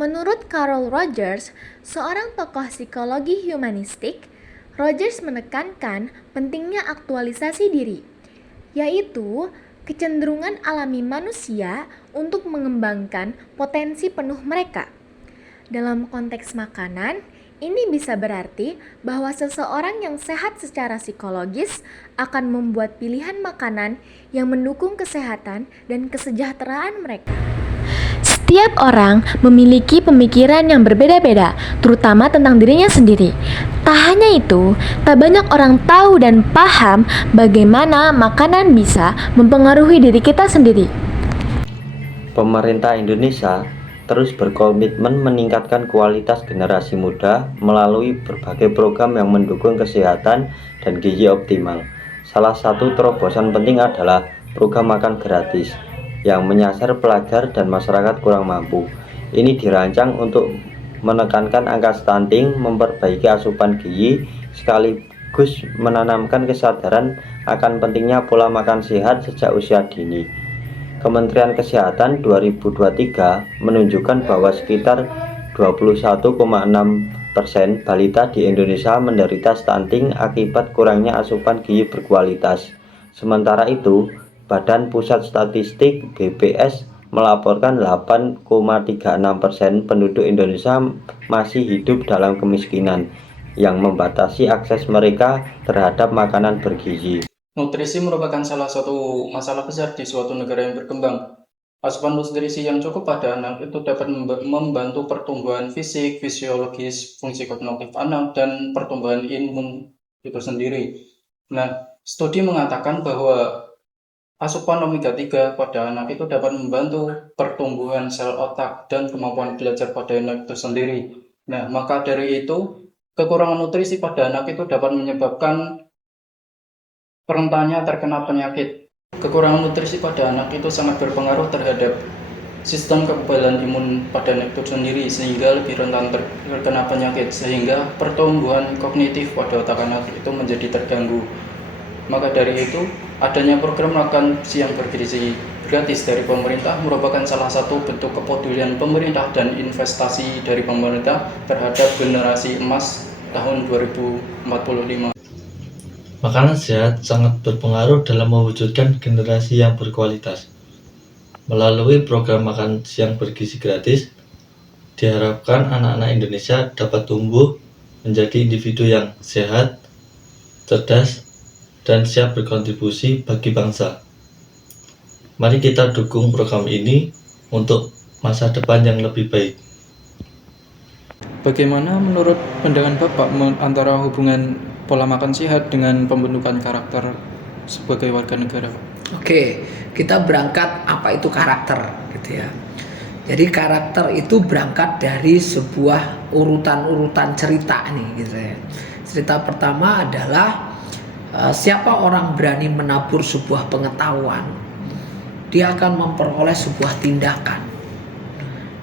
Menurut Carl Rogers, seorang tokoh psikologi humanistik, Rogers menekankan pentingnya aktualisasi diri, yaitu kecenderungan alami manusia untuk mengembangkan potensi penuh mereka. Dalam konteks makanan, ini bisa berarti bahwa seseorang yang sehat secara psikologis akan membuat pilihan makanan yang mendukung kesehatan dan kesejahteraan mereka. Setiap orang memiliki pemikiran yang berbeda-beda, terutama tentang dirinya sendiri. Tak hanya itu, tak banyak orang tahu dan paham bagaimana makanan bisa mempengaruhi diri kita sendiri. Pemerintah Indonesia terus berkomitmen meningkatkan kualitas generasi muda melalui berbagai program yang mendukung kesehatan dan gizi optimal. Salah satu terobosan penting adalah program makan gratis yang menyasar pelajar dan masyarakat kurang mampu. Ini dirancang untuk menekankan angka stunting, memperbaiki asupan gizi, sekaligus menanamkan kesadaran akan pentingnya pola makan sehat sejak usia dini. Kementerian Kesehatan 2023 menunjukkan bahwa sekitar 21,6% balita di Indonesia menderita stunting akibat kurangnya asupan gizi berkualitas. Sementara itu, Badan Pusat Statistik (BPS) melaporkan 8,36% penduduk Indonesia masih hidup dalam kemiskinan, yang membatasi akses mereka terhadap makanan bergizi. Nutrisi merupakan salah satu masalah besar di suatu negara yang berkembang. Asupan nutrisi yang cukup pada anak itu dapat membantu pertumbuhan fisik, fisiologis, fungsi kognitif anak, dan pertumbuhan imun itu sendiri. Nah, studi mengatakan bahwa asupan omega 3 pada anak itu dapat membantu pertumbuhan sel otak dan kemampuan belajar pada anak itu sendiri. Nah, maka dari itu, kekurangan nutrisi pada anak itu dapat menyebabkan rentannya terkena penyakit. Kekurangan nutrisi pada anak itu sangat berpengaruh terhadap sistem kekebalan imun pada anak itu sendiri, sehingga lebih rentan terkena penyakit, sehingga pertumbuhan kognitif pada otak anak itu menjadi terganggu. Maka dari itu, adanya program makan siang bergizi gratis dari pemerintah merupakan salah satu bentuk kepedulian pemerintah dan investasi dari pemerintah terhadap generasi emas tahun 2045. Makanan sehat sangat berpengaruh dalam mewujudkan generasi yang berkualitas. Melalui program makan siang bergizi gratis, diharapkan anak-anak Indonesia dapat tumbuh menjadi individu yang sehat, cerdas, dan siap berkontribusi bagi bangsa. Mari kita dukung program ini untuk masa depan yang lebih baik. Bagaimana menurut pandangan Bapak antara hubungan pola makan sehat dengan pembentukan karakter sebagai warga negara? Oke, kita berangkat apa itu karakter gitu ya. Jadi karakter itu berangkat dari sebuah urutan-urutan cerita nih gitu ya. Cerita pertama adalah siapa orang berani menabur sebuah pengetahuan, dia akan memperoleh sebuah tindakan.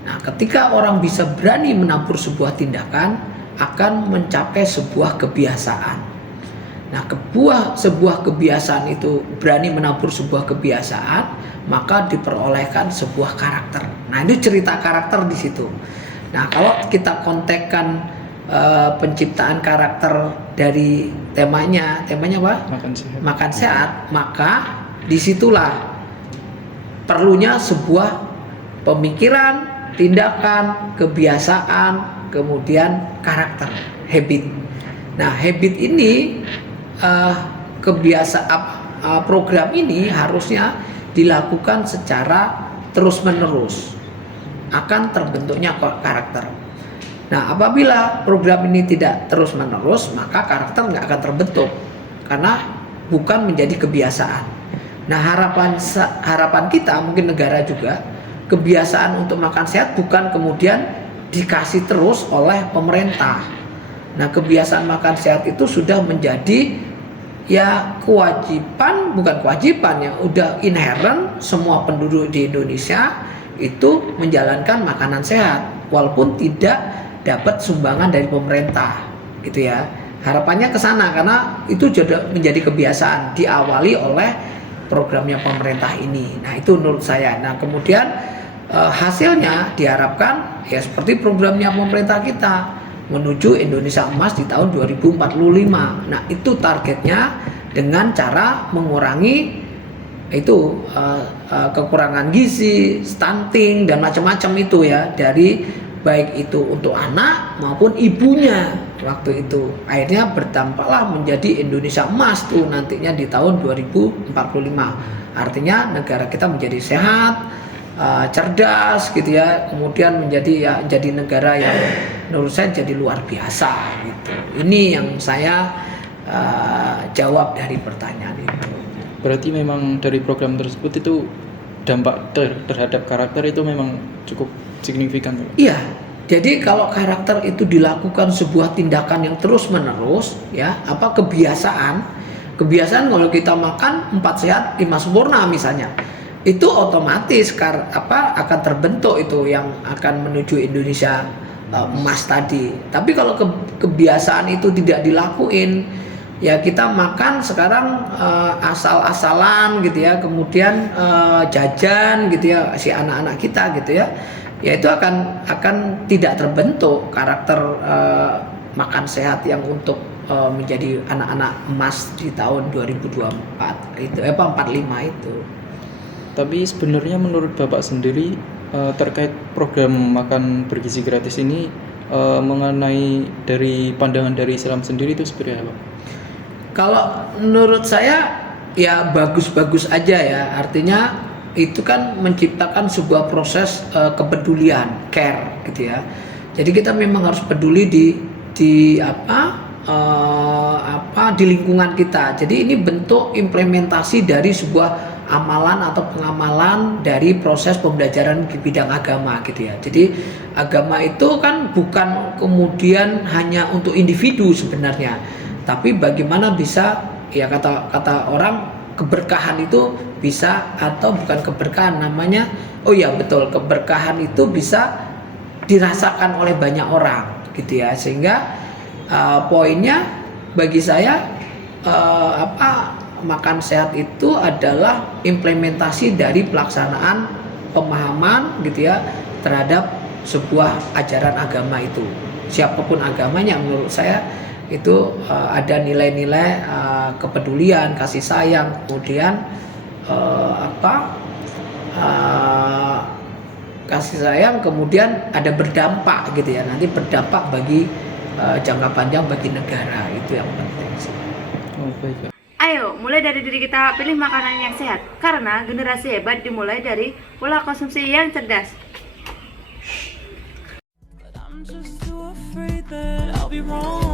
Nah, ketika orang bisa berani menabur sebuah tindakan, akan mencapai sebuah kebiasaan. Nah, sebuah kebiasaan itu berani menabur sebuah kebiasaan, maka diperolehkan sebuah karakter. Nah, itu cerita karakter di situ. Nah, kalau kita kontekkan penciptaan karakter dari temanya apa? Makan sehat. Maka disitulah perlunya sebuah pemikiran, tindakan, kebiasaan, kemudian karakter, habit. Nah, habit ini program ini harusnya dilakukan secara terus-menerus, akan terbentuknya karakter. Nah, apabila program ini tidak terus-menerus, maka karakter nggak akan terbentuk karena bukan menjadi kebiasaan. Nah, harapan kita, mungkin negara juga, kebiasaan untuk makan sehat bukan kemudian dikasih terus oleh pemerintah. Nah, kebiasaan makan sehat itu sudah menjadi ya bukan kewajiban ya, udah inherent semua penduduk di Indonesia itu menjalankan makanan sehat walaupun tidak dapat sumbangan dari pemerintah gitu ya. Harapannya ke sana karena itu menjadi kebiasaan diawali oleh programnya pemerintah ini. Nah, itu menurut saya. Nah, kemudian hasilnya diharapkan ya seperti programnya pemerintah kita menuju Indonesia Emas di tahun 2045. Nah, itu targetnya dengan cara mengurangi itu kekurangan gizi, stunting dan macam-macam itu ya, dari baik itu untuk anak maupun ibunya waktu itu. Akhirnya berdampaklah menjadi Indonesia Emas tuh nantinya di tahun 2045. Artinya negara kita menjadi sehat, cerdas gitu ya, kemudian menjadi negara yang menurut saya jadi luar biasa gitu. Ini yang saya jawab dari pertanyaan itu. Berarti memang dari program tersebut itu dampak terhadap karakter itu memang cukup signifikan. Iya, jadi kalau karakter itu dilakukan sebuah tindakan yang terus menerus ya, kebiasaan kalau kita makan 4 sehat 5 sempurna misalnya, itu otomatis akan terbentuk itu yang akan menuju Indonesia Emas tadi. Tapi kalau kebiasaan itu tidak dilakuin ya, kita makan sekarang asal-asalan gitu ya, kemudian jajan gitu ya si anak-anak kita gitu ya, ya itu akan tidak terbentuk karakter makan sehat yang untuk menjadi anak-anak emas di tahun 2024 itu 45 itu. Tapi sebenarnya menurut Bapak sendiri terkait program makan bergizi gratis ini mengenai dari pandangan dari Islam sendiri itu seperti apa? Kalau menurut saya ya bagus-bagus aja ya, artinya itu kan menciptakan sebuah proses kepedulian, care gitu ya. Jadi kita memang harus peduli di lingkungan kita. Jadi ini bentuk implementasi dari sebuah amalan atau pengamalan dari proses pembelajaran di bidang agama gitu ya. Jadi agama itu kan bukan kemudian hanya untuk individu sebenarnya, tapi bagaimana bisa ya kata orang keberkahan itu bisa, atau bukan keberkahan namanya, oh ya betul, keberkahan itu bisa dirasakan oleh banyak orang gitu ya. Sehingga poinnya bagi saya makan sehat itu adalah implementasi dari pelaksanaan pemahaman gitu ya terhadap sebuah ajaran agama itu, siapapun agamanya. Menurut saya itu ada nilai-nilai kepedulian, kasih sayang, kemudian kasih sayang, kemudian ada berdampak gitu ya, nanti berdampak bagi jangka panjang bagi negara, itu yang penting sih. Oh, baik. Ayo, mulai dari diri kita pilih makanan yang sehat, karena generasi hebat dimulai dari pola konsumsi yang cerdas. I'm just too afraid that I'll be wrong.